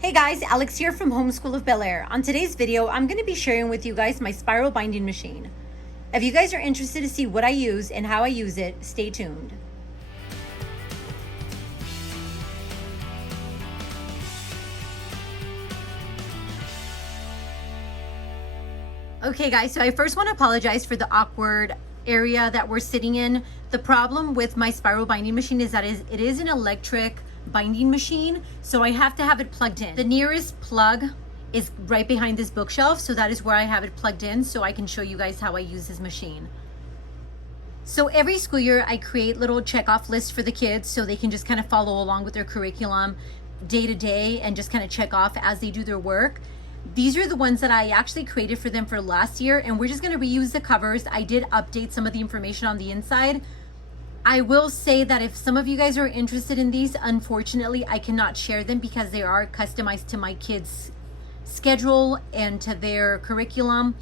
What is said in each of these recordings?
Hey guys, Alex here from Homeschool of Bel Air. On today's video, I'm going to be sharing with you guys my spiral binding machine. If you guys are interested to see what I use and how I use it, stay tuned. Okay guys, so I first want to apologize for the awkward area that we're sitting in. The problem with my spiral binding machine is that it is an electric binding machine, so I have to have it plugged in. The nearest plug is right behind this bookshelf, so that is where I have it plugged in so I can show you guys how I use this machine. So every school year I create little check-off lists for the kids so they can just kind of follow along with their curriculum day to day and just kind of check off as they do their work. These are the ones that I actually created for them for last year, and we're just going to reuse the covers. I did update some of the information on the inside. I will say that if some of you guys are interested in these, unfortunately, I cannot share them because they are customized to my kids' schedule and to their curriculum.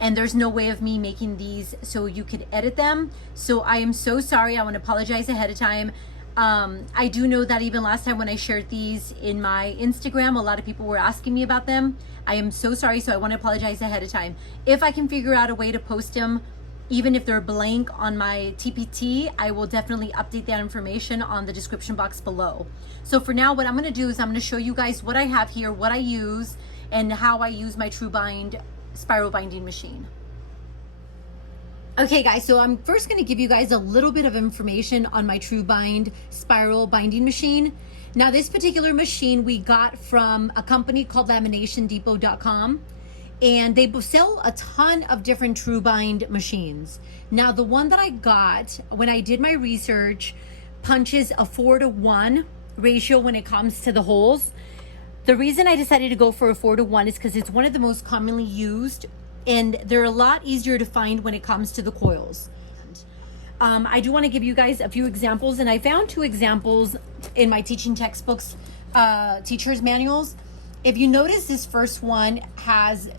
And there's no way of me making these so you could edit them. So I am so sorry. I want to apologize ahead of time. I do know that even last time when I shared these in my Instagram, a lot of people were asking me about them. I am so sorry. So I want to apologize ahead of time. If I can figure out a way to post them, even if they're blank on my TPT, I will definitely update that information on the description box below. So for now, what I'm going to do is I'm going to show you guys what I have here, what I use, and how I use my Trubind spiral binding machine. Okay guys, so I'm first going to give you guys a little bit of information on my Trubind spiral binding machine. Now this particular machine we got from a company called LAMINATION and they sell a ton of different Trubind machines. Now the one that I got when I did my research punches a 4:1 ratio when it comes to the holes. The reason I decided to go for a 4:1 is because it's one of the most commonly used and they're a lot easier to find when it comes to the coils. I do want to give you guys a few examples, and I found two examples in my teaching textbooks, teacher's manuals. If you notice, this first one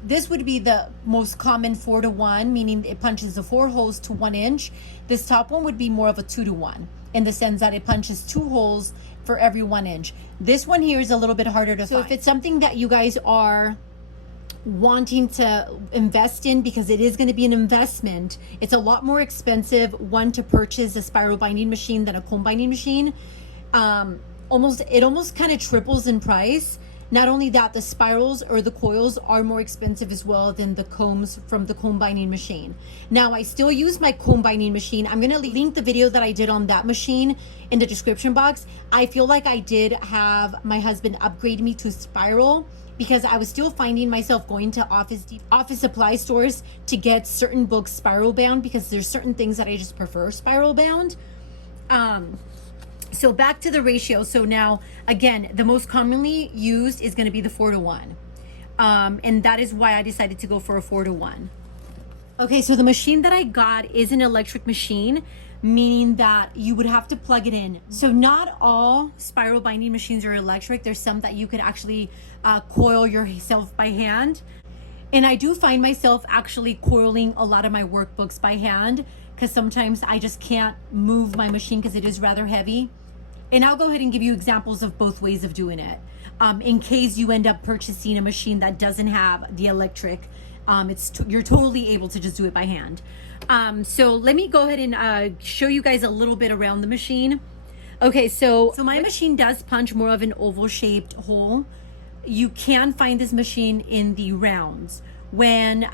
this would be the most common 4:1, meaning it punches the 4 holes to 1 inch. This top one would be more of a 2:1 in the sense that it punches 2 holes for every 1 inch. This one here is a little bit harder to find. So if it's something that you guys are wanting to invest in, because it is going to be an investment, it's a lot more expensive, one, to purchase a spiral binding machine than a comb binding machine. It almost kind of triples in price. Not only that, the spirals or the coils are more expensive as well than the combs from the comb binding machine. Now I still use my comb binding machine. I'm going to link the video that I did on that machine in the description box. I feel like I did have my husband upgrade me to spiral because I was still finding myself going to office supply stores to get certain books spiral bound because there's certain things that I just prefer spiral bound. So back to the ratio. So now, again, the most commonly used is going to be the 4:1. And that is why I decided to go for a 4:1. Okay, so the machine that I got is an electric machine, meaning that you would have to plug it in. So not all spiral binding machines are electric. There's some that you could actually coil yourself by hand. And I do find myself actually coiling a lot of my workbooks by hand because sometimes I just can't move my machine because it is rather heavy. And I'll go ahead and give you examples of both ways of doing it. In case you end up purchasing a machine that doesn't have the electric, you're totally able to just do it by hand. So let me go ahead and show you guys a little bit around the machine. Okay, so my machine does punch more of an oval shaped hole. You can find this machine in the rounds. When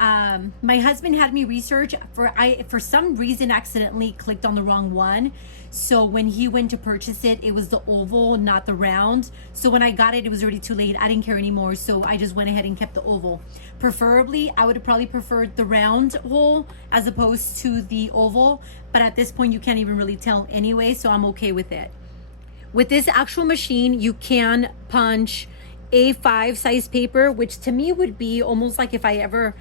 my husband had me research, for some reason accidentally clicked on the wrong one. So when he went to purchase it, it was the oval, not the round. So when I got it, it was already too late. I didn't care anymore. So I just went ahead and kept the oval. Preferably, I would have probably preferred the round hole as opposed to the oval. But at this point, you can't even really tell anyway. So I'm okay with it. With this actual machine, you can punch A5 size paper, which to me would be almost like if I ever,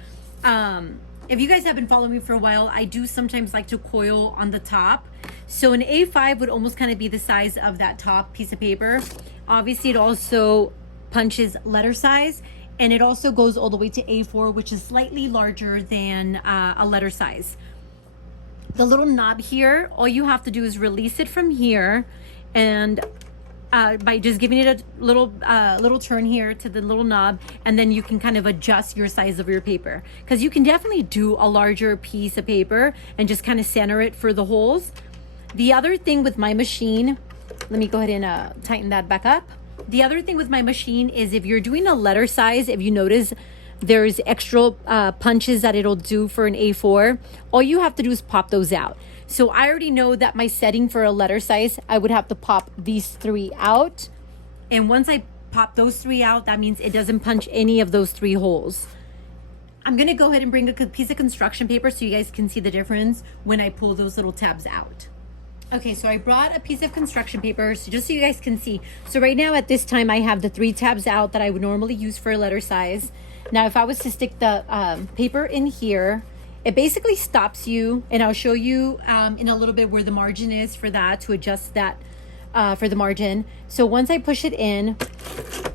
if you guys have been following me for a while, I do sometimes like to coil on the top. So an A5 would almost kind of be the size of that top piece of paper. Obviously, it also punches letter size, and it also goes all the way to A4, which is slightly larger than a letter size. The little knob here, all you have to do is release it from here, and by just giving it a little turn here to the little knob, and then you can kind of adjust your size of your paper, because you can definitely do a larger piece of paper and just kind of center it for the holes. The other thing with my machine, let me go ahead and tighten that back up. The other thing with my machine is if you're doing a letter size, if you notice there's extra punches that it'll do for an A4, all you have to do is pop those out. So I already know that my setting for a letter size, I would have to pop these 3 out. And once I pop those 3 out, that means it doesn't punch any of those 3 holes. I'm gonna go ahead and bring a piece of construction paper so you guys can see the difference when I pull those little tabs out. Okay, so I brought a piece of construction paper so just so you guys can see. So right now at this time, I have the 3 tabs out that I would normally use for a letter size. Now, if I was to stick the paper in here, it basically stops you, and I'll show you in a little bit where the margin is for that, to adjust that for the margin. So once I push it in,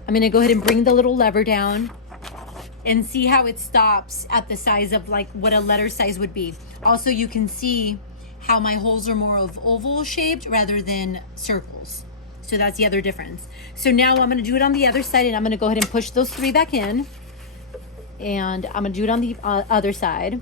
I'm gonna go ahead and bring the little lever down and see how it stops at the size of like what a letter size would be. Also, you can see how my holes are more of oval shaped rather than circles. So that's the other difference. So now I'm gonna do it on the other side, and I'm gonna go ahead and push those 3 back in. And I'm gonna do it on the other side.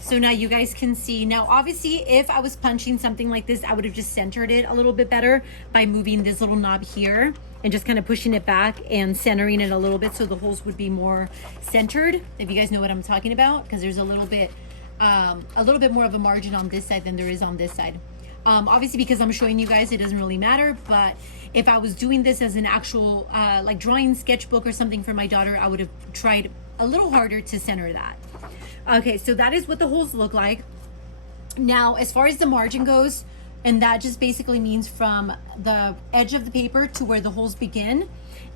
So now you guys can see. Now, obviously, if I was punching something like this, I would have just centered it a little bit better by moving this little knob here and just kind of pushing it back and centering it a little bit so the holes would be more centered, if you guys know what I'm talking about, because there's a little bit more of a margin on this side than there is on this side. Obviously, because I'm showing you guys, it doesn't really matter, but if I was doing this as an actual like drawing sketchbook or something for my daughter, I would have tried a little harder to center that. Okay, so that is what the holes look like. Now, as far as the margin goes, and that just basically means from the edge of the paper to where the holes begin,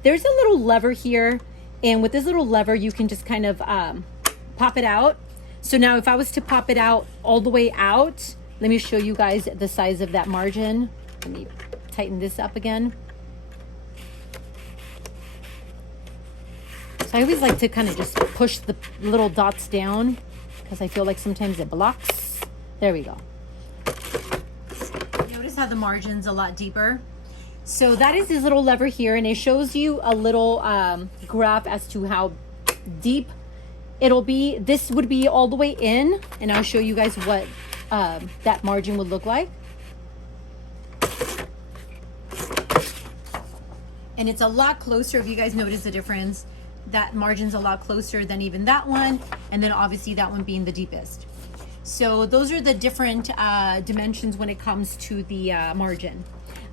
there's a little lever here, and with this little lever, you can just kind of pop it out. So now if I was to pop it out all the way out, let me show you guys the size of that margin. Let me tighten this up again. So I always like to kind of just push the little dots down because I feel like sometimes it blocks. There we go. Notice how the margin's a lot deeper. So that is this little lever here, and it shows you a little graph as to how deep it'll be. This would be all the way in, and I'll show you guys what that margin would look like. And it's a lot closer, if you guys notice the difference. That margin's a lot closer than even that one, and then obviously that one being the deepest. So those are the different dimensions when it comes to the margin.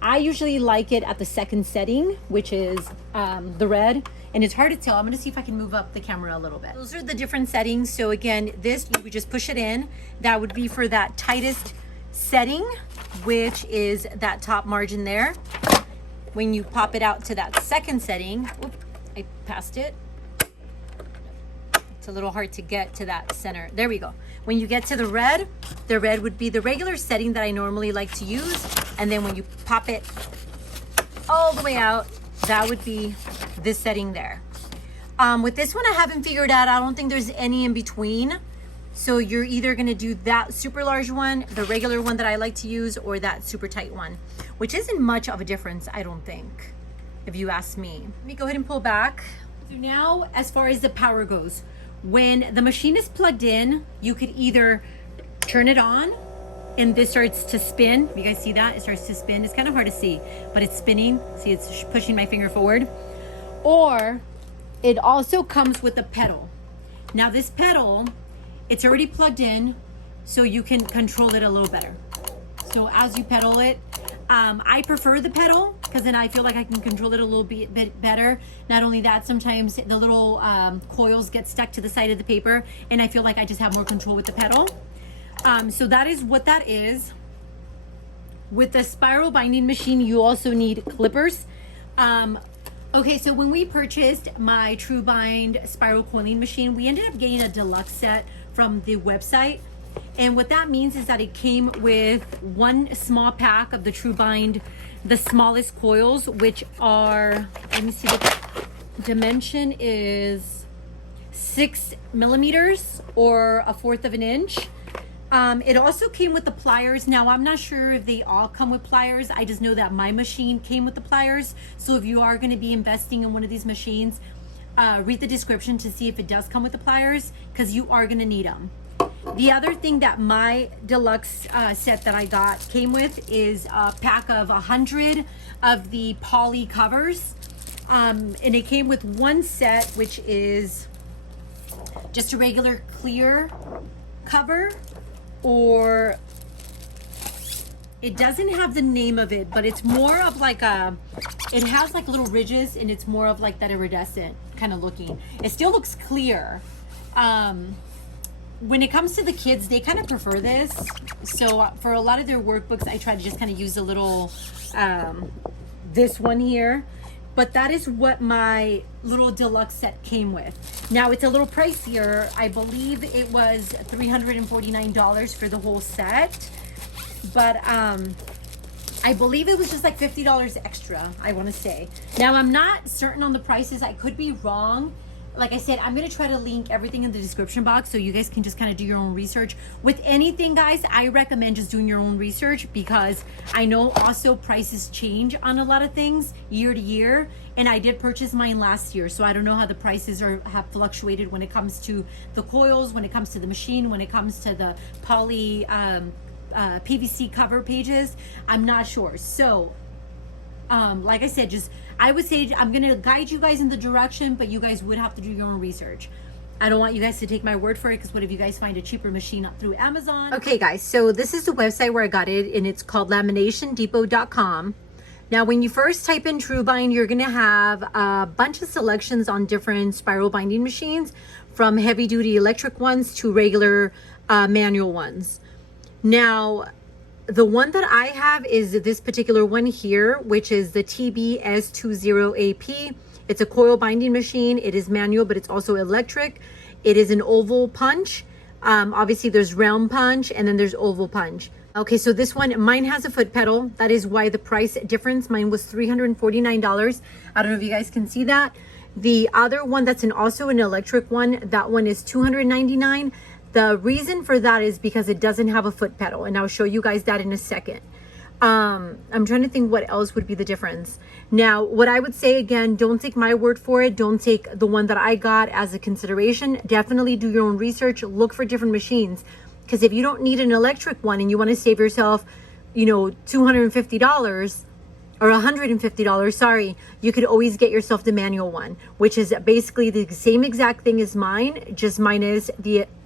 I usually like it at the second setting, which is the red, and it's hard to tell. I'm gonna see if I can move up the camera a little bit. Those are the different settings. So again, this, you would just push it in. That would be for that tightest setting, which is that top margin there. When you pop it out to that second setting, whoop, I passed it. It's a little hard to get to that center. There we go. When you get to the red would be the regular setting that I normally like to use. And then when you pop it all the way out, that would be this setting there. With this one, I haven't figured out. I don't think there's any in between. So you're either gonna do that super large one, the regular one that I like to use, or that super tight one, which isn't much of a difference, I don't think, if you ask me. Let me go ahead and pull back. So now, as far as the power goes, when the machine is plugged in, you could either turn it on and this starts to spin. You guys see that? It starts to spin. It's kind of hard to see, but it's spinning. See, it's pushing my finger forward. Or it also comes with a pedal. Now this pedal, it's already plugged in, so you can control it a little better. So as you pedal it, I prefer the pedal because then I feel like I can control it a little bit better. Not only that, sometimes the little coils get stuck to the side of the paper, and I feel like I just have more control with the pedal. So that is what that is. With the spiral binding machine, you also need clippers. Okay, so when we purchased my Trubind spiral coiling machine, we ended up getting a deluxe set from the website. And what that means is that it came with one small pack of the Trubind, the smallest coils, which are, let me see, the dimension is 6 millimeters or 1/4 of an inch. It also came with the pliers. Now, I'm not sure if they all come with pliers. I just know that my machine came with the pliers. So if you are going to be investing in one of these machines, read the description to see if it does come with the pliers, because you are going to need them. The other thing that my deluxe set that I got came with is a pack of 100 of the poly covers. And it came with one set, which is just a regular clear cover, or it doesn't have the name of it, but it's more of like it has like little ridges, and it's more of like that iridescent kind of looking. It still looks clear. When it comes to the kids, they kind of prefer this. So for a lot of their workbooks, I try to just kind of use a little, this one here. But that is what my little deluxe set came with. Now it's a little pricier. I believe it was $349 for the whole set. But I believe it was just like $50 extra, I want to say. Now I'm not certain on the prices. I could be wrong. Like I said, I'm going to try to link everything in the description box so you guys can just kind of do your own research. With anything, guys, I recommend just doing your own research, because I know also prices change on a lot of things year to year. And I did purchase mine last year, so I don't know how the prices have fluctuated when it comes to the coils, when it comes to the machine, when it comes to the poly PVC cover pages. I'm not sure. So like I said, I would say I'm gonna guide you guys in the direction, but you guys would have to do your own research. I don't want you guys to take my word for it, because what if you guys find a cheaper machine up through Amazon? Okay guys, so this is the website where I got it, and it's called LaminationDepot.com. Now when you first type in Trubind, you're gonna have a bunch of selections on different spiral binding machines, from heavy duty electric ones to regular manual ones. Now the one that I have is this particular one here, which is the TBS20AP. It's a coil binding machine. It is manual, but it's also electric. It is an oval punch. Obviously there's round punch, and then there's oval punch. Okay, so this one, mine has a foot pedal. That is why the price difference. Mine was $349. I don't know if you guys can see that. The other one that's also an electric one, that one is $299. The reason for that is because it doesn't have a foot pedal, and I'll show you guys that in a second. I'm trying to think what else would be the difference. Now, what I would say, again, don't take my word for it. Don't take the one that I got as a consideration. Definitely do your own research. Look for different machines, because if you don't need an electric one and you want to save yourself, you know, $250 or $150, sorry, you could always get yourself the manual one, which is basically the same exact thing as mine, just mine is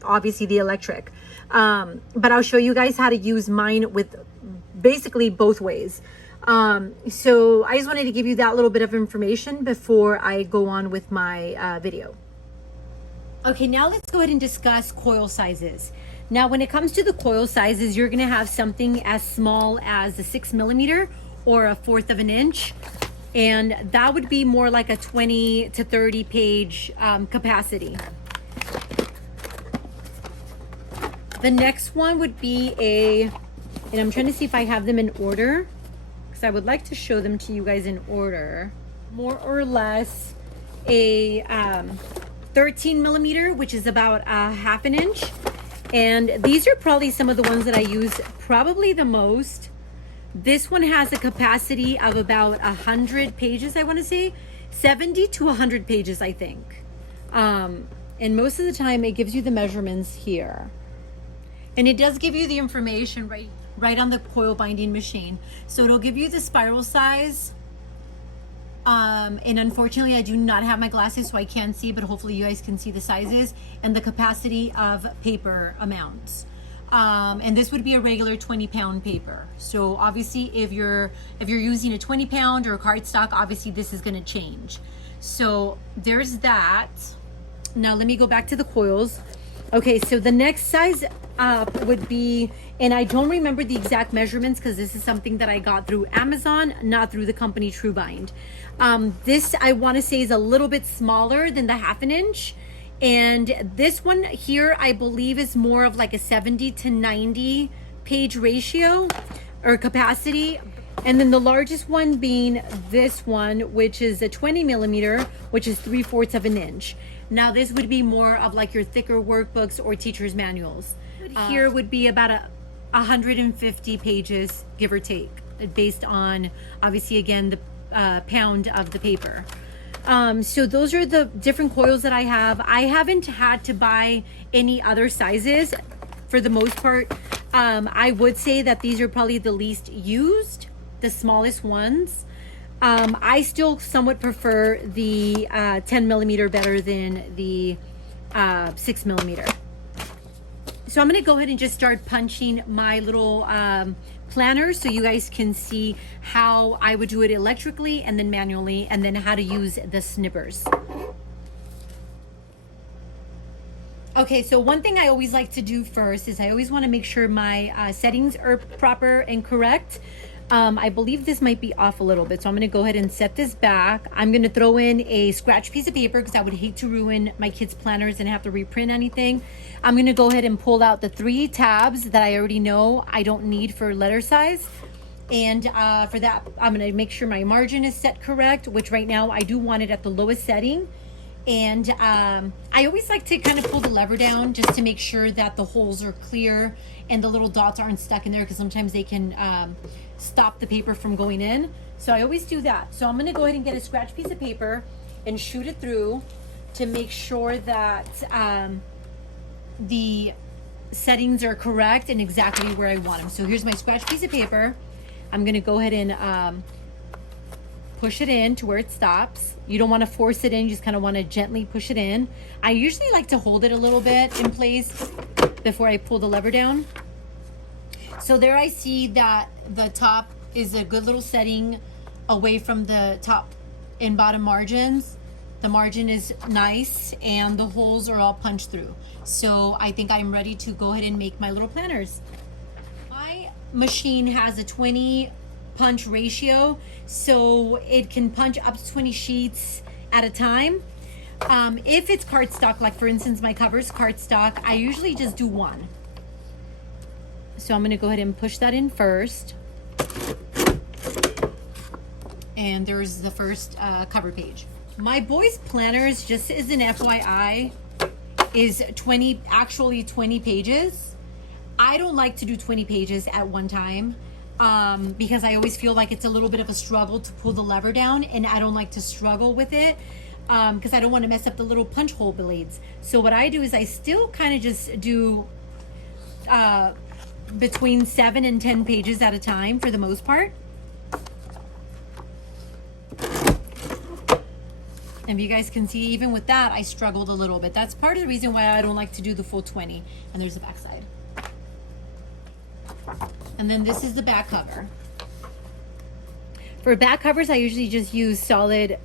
obviously the electric. But I'll show you guys how to use mine with basically both ways. So I just wanted to give you that little bit of information before I go on with my video. Okay, now let's go ahead and discuss coil sizes. Now, when it comes to the coil sizes, you're gonna have something as small as a 6mm or a 1/4 of an inch. And that would be more like a 20 to 30 page capacity. The next one would be and I'm trying to see if I have them in order, because I would like to show them to you guys in order. More or less a 13mm, which is about a 1/2 inch. And these are probably some of the ones that I use probably the most. This one has a capacity of about 100 pages, I want to say 70 to 100 pages, I think. And most of the time it gives you the measurements here, and it does give you the information right on the coil binding machine. So it'll give you the spiral size. And unfortunately I do not have my glasses, so I can't see, but hopefully you guys can see the sizes and the capacity of paper amounts. And this would be a regular 20-pound paper. So obviously if you're using a 20-pound or a cardstock, obviously this is going to change. So there's that. Now let me go back to the coils. Okay, so the next size up would be, and I don't remember the exact measurements because this is something that I got through Amazon, not through the company Trubind. This I want to say is a little bit smaller than the 1/2 inch. And this one here, I believe, is more of like a 70 to 90 page ratio or capacity. And then the largest one being this one, which is a 20mm, which is 3/4 of an inch. Now this would be more of like your thicker workbooks or teacher's manuals. Here would be about 150 pages, give or take, based on, obviously, again, the pound of the paper. So those are the different coils that I have. I haven't had to buy any other sizes for the most part. I would say that these are probably the least used, the smallest ones. I still somewhat prefer the 10 millimeter better than the 6 millimeter. So I'm going to go ahead and just start punching my little planner so you guys can see how I would do it electrically and then manually, and then how to use the snippers. Okay, so one thing I always like to do first is I always want to make sure my settings are proper and correct. I believe this might be off a little bit, so I'm going to go ahead and set this back. I'm going to throw in a scratch piece of paper because I would hate to ruin my kids' planners and have to reprint anything. I'm going to go ahead and pull out the 3 tabs that I already know I don't need for letter size. And for that, I'm going to make sure my margin is set correct, which right now I do want it at the lowest setting. And I always like to kind of pull the lever down just to make sure that the holes are clear and the little dots aren't stuck in there, because sometimes they can stop the paper from going in. So I always do that. So I'm going to go ahead and get a scratch piece of paper and shoot it through to make sure that the settings are correct and exactly where I want them. So here's my scratch piece of paper. I'm going to go ahead and push it in to where it stops. You don't want to force it in, you just kind of want to gently push it in. I usually like to hold it a little bit in place before I pull the lever down. So there I see that the top is a good little setting away from the top and bottom margins. The margin is nice and the holes are all punched through. So I think I'm ready to go ahead and make my little planners. My machine has a 20 punch ratio, so it can punch up to 20 sheets at a time. If it's cardstock, like for instance my cover's cardstock, I usually just do 1. So I'm going to go ahead and push that in first. And there's the first cover page. My boys' planners, just as an FYI, is actually 20 pages. I don't like to do 20 pages at one time because I always feel like it's a little bit of a struggle to pull the lever down, and I don't like to struggle with it because I don't want to mess up the little punch hole blades. So what I do is I still kind of just do between 7 and 10 pages at a time for the most part. And you guys can see, even with that, I struggled a little bit. That's part of the reason why I don't like to do the full 20. And there's the back side. And then this is the back cover. For back covers, I usually just use solid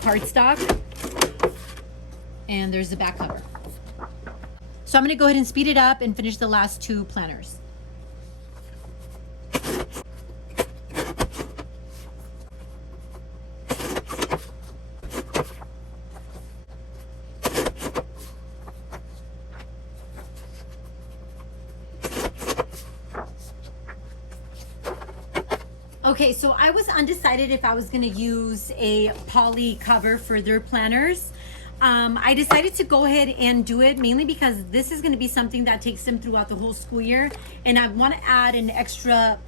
cardstock. And there's the back cover. So I'm going to go ahead and speed it up and finish the last 2 planners. Okay, so I was undecided if I was going to use a poly cover for their planners. I decided to go ahead and do it mainly because this is going to be something that takes them throughout the whole school year, and I want to add an extra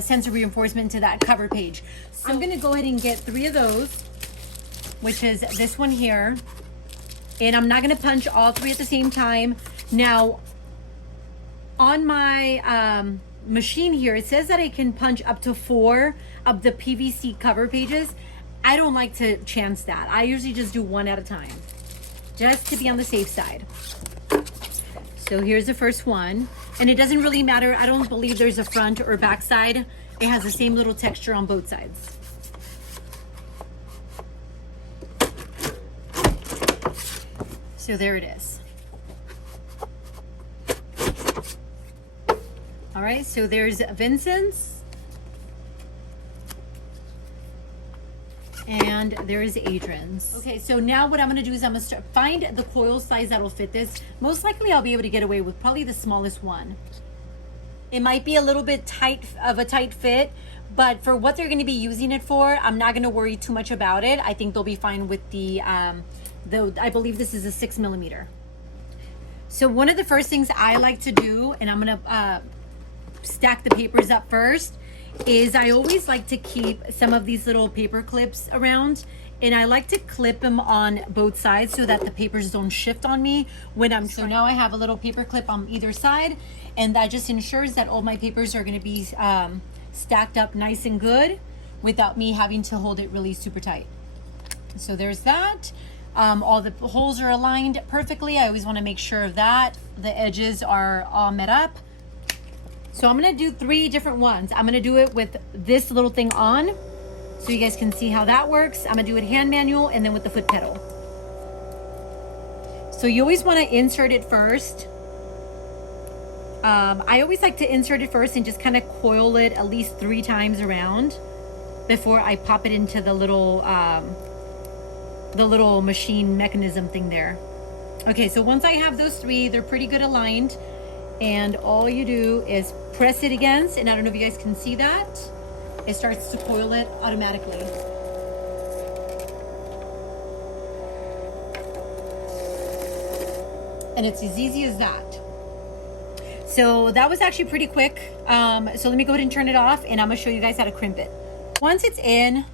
sense of reinforcement to that cover page. So I'm going to go ahead and get 3 of those, which is this one here, and I'm not going to punch all 3 at the same time. Now, on my machine here, it says that I can punch up to 4 of the PVC cover pages. I don't like to chance that. I usually just do 1 at a time, just to be on the safe side. So here's the first one, and it doesn't really matter. I don't believe there's a front or back side. It has the same little texture on both sides. So there it is. All right, so there's Vincent's, and there's Adrian's. Okay, so now what I'm gonna do is I'm gonna find the coil size that'll fit this. Most likely I'll be able to get away with probably the smallest one. It might be a little bit tight fit, but for what they're gonna be using it for, I'm not gonna worry too much about it. I think they'll be fine with the I believe this is a 6 millimeter. So one of the first things I like to do, and I'm gonna stack the papers up first, is I always like to keep some of these little paper clips around, and I like to clip them on both sides so that the papers don't shift on me when I'm trying. So now I have a little paper clip on either side, and that just ensures that all my papers are going to be stacked up nice and good without me having to hold it really super tight. So there's that. All the holes are aligned perfectly. I always want to make sure of that. The edges are all met up. So I'm going to do 3 different ones. I'm going to do it with this little thing on, so you guys can see how that works. I'm going to do it hand manual and then with the foot pedal. So you always want to insert it first. I always like to insert it first and just kind of coil it at least 3 times around before I pop it into the little machine mechanism thing there. Okay, so once I have those 3, they're pretty good aligned, and all you do is press it against, and I don't know if you guys can see that, it starts to coil it automatically. And it's as easy as that. So that was actually pretty quick. So let me go ahead and turn it off, and I'm gonna show you guys how to crimp it. Once it's in,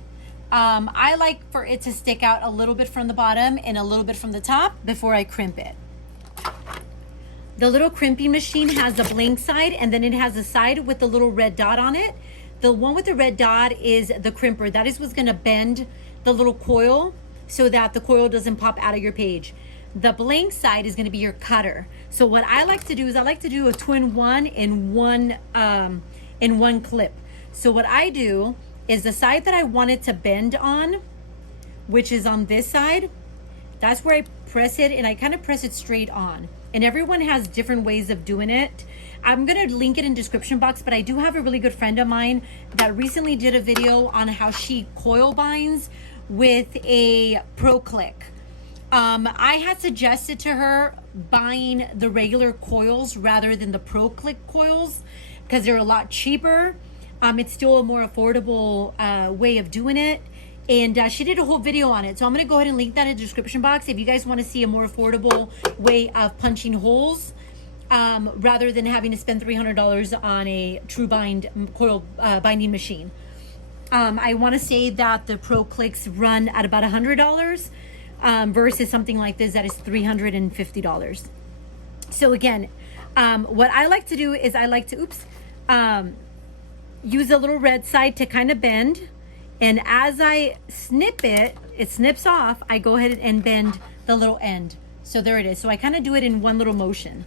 I like for it to stick out a little bit from the bottom and a little bit from the top before I crimp it. The little crimping machine has the blank side, and then it has a side with the little red dot on it. The one with the red dot is the crimper. That is what's gonna bend the little coil so that the coil doesn't pop out of your page. The blank side is gonna be your cutter. So what I like to do is I like to do a twin one in one clip. So what I do is the side that I want it to bend on, which is on this side, that's where I press it, and I kind of press it straight on. And everyone has different ways of doing it. I'm gonna link it in description box, but I do have a really good friend of mine that recently did a video on how she coil binds with a Pro Click. I had suggested to her buying the regular coils rather than the Pro Click coils because they're a lot cheaper. It's still a more affordable way of doing it. And she did a whole video on it. So I'm going to go ahead and link that in the description box if you guys want to see a more affordable way of punching holes rather than having to spend $300 on a Trubind coil binding machine. I want to say that the Pro Clicks run at about $100 versus something like this that is $350. So again, what I like to do is I like to, use a little red side to kind of bend. And as I snip it, it snips off, I go ahead and bend the little end. So there it is. So I kind of do it in one little motion.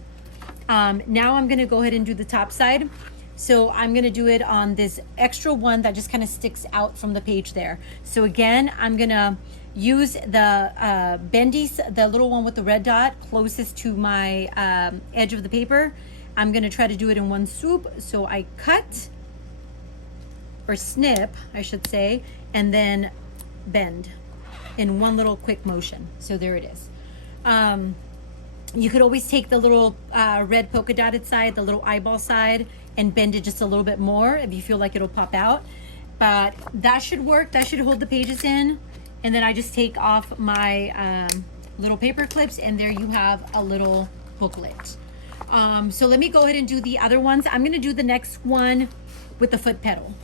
Now I'm gonna go ahead and do the top side. So I'm gonna do it on this extra one that just kind of sticks out from the page there. So again, I'm gonna use the the little one with the red dot closest to my edge of the paper. I'm gonna try to do it in one swoop. So I cut, or snip, I should say, and then bend in one little quick motion. So there it is. You could always take the little red polka dotted side, the little eyeball side, and bend it just a little bit more if you feel like it'll pop out. But that should work. That should hold the pages in. And then I just take off my little paper clips, and there you have a little booklet. So let me go ahead and do the other ones. I'm gonna do the next one with the foot pedal.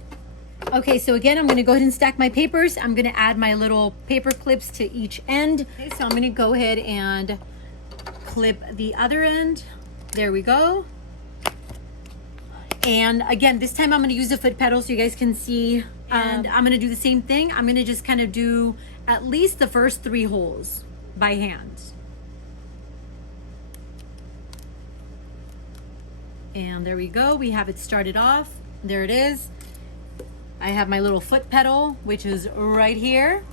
Okay, so again, I'm gonna go ahead and stack my papers. I'm gonna add my little paper clips to each end. Okay, so I'm gonna go ahead and clip the other end. There we go. And again, this time I'm gonna use the foot pedal so you guys can see. And I'm gonna do the same thing. I'm gonna just kind of do at least the first 3 holes by hand. And there we go, we have it started off. There it is. I have my little foot pedal, which is right here.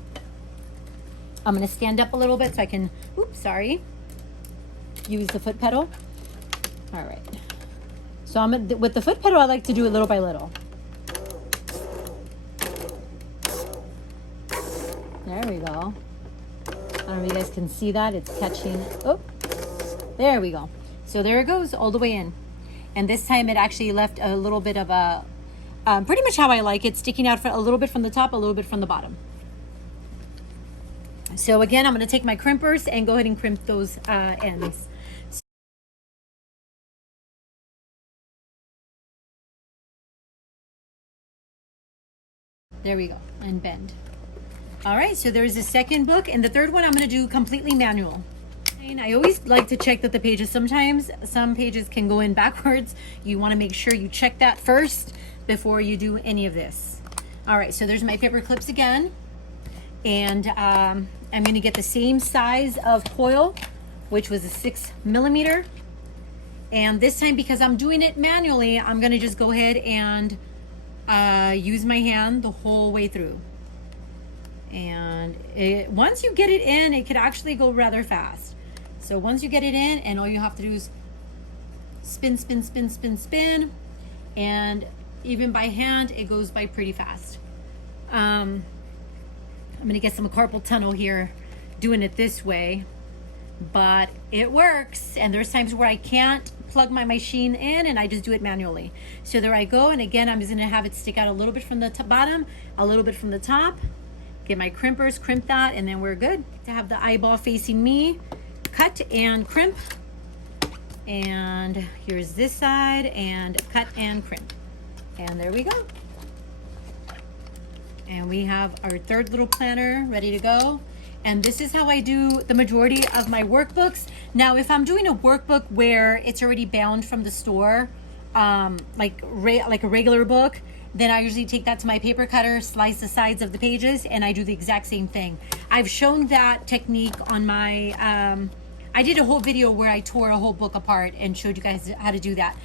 I'm gonna stand up a little bit so I can, use the foot pedal. All right. So with the foot pedal, I like to do it little by little. There we go. I don't know if you guys can see that. It's catching. Oh, there we go. So there it goes all the way in. And this time it actually left a little bit of a, pretty much how I like it, sticking out for a little bit from the top, a little bit from the bottom. So again, I'm going to take my crimpers and go ahead and crimp those ends. There we go, and bend. All right, so there's the second book, and the third one I'm gonna do completely manual. And I always like to check that the pages, sometimes some pages can go in backwards. You wanna make sure you check that first before you do any of this. All right, so there's my paper clips again. And I'm gonna get the same size of coil, which was a 6mm. And this time, because I'm doing it manually, I'm gonna just go ahead and use my hand the whole way through. And once you get it in, it could actually go rather fast. So once you get it in, and all you have to do is spin, spin, spin, spin, spin. And even by hand, it goes by pretty fast. I'm gonna get some carpal tunnel here doing it this way, but it works. And there's times where I can't plug my machine in and I just do it manually. So there I go. And again, I'm just gonna have it stick out a little bit from the bottom, a little bit from the top. Get my crimpers, crimp that, and then we're good to have the eyeball facing me. Cut and crimp. And here's this side, and cut and crimp. And there we go. And we have our third little planner ready to go. And this is how I do the majority of my workbooks. Now, if I'm doing a workbook where it's already bound from the store, like a regular book, then I usually take that to my paper cutter, slice the sides of the pages, and I do the exact same thing. I've shown that technique on my, I did a whole video where I tore a whole book apart and showed you guys how to do that.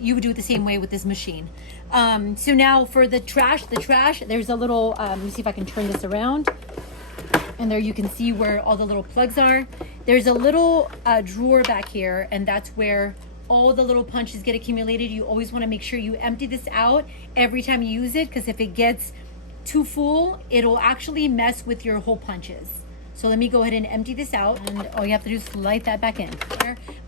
You would do it the same way with this machine. So now for the trash, there's a little, let me see if I can turn this around. And there you can see where all the little plugs are. There's a little drawer back here, and that's where all the little punches get accumulated. You always want to make sure you empty this out every time you use it, because if it gets too full, it'll actually mess with your hole punches. So let me go ahead and empty this out, and all you have to do is slide that back in.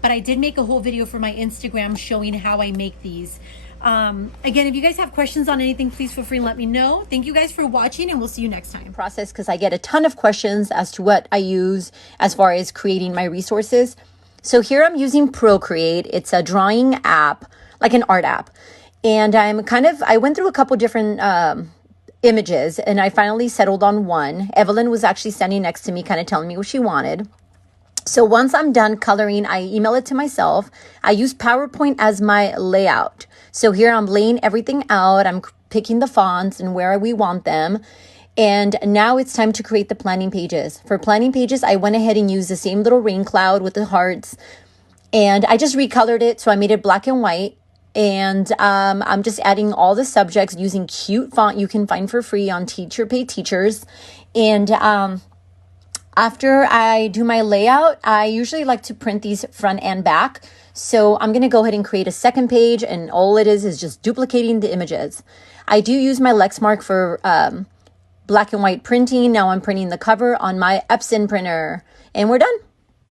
But I did make a whole video for my Instagram showing how I make these. Again, if you guys have questions on anything, please feel free to let me know. Thank you guys for watching, and we'll see you next time. Process, because I get a ton of questions as to what I use as far as creating my resources. So here I'm using Procreate. It's a drawing app, like an art app. And I went through a couple different images, and I finally settled on one. Evelyn was actually standing next to me, kind of telling me what she wanted. So once I'm done coloring, I email it to myself. I use PowerPoint as my layout. So here I'm laying everything out. I'm picking the fonts and where we want them. And now it's time to create the planning pages. For planning pages, I went ahead and used the same little rain cloud with the hearts. And I just recolored it, so I made it black and white. And I'm just adding all the subjects using cute font you can find for free on Teacher Pay Teachers. And after I do my layout, I usually like to print these front and back. So I'm going to go ahead and create a second page, and all it is just duplicating the images. I do use my Lexmark for black and white printing. Now I'm printing the cover on my Epson printer, and we're done.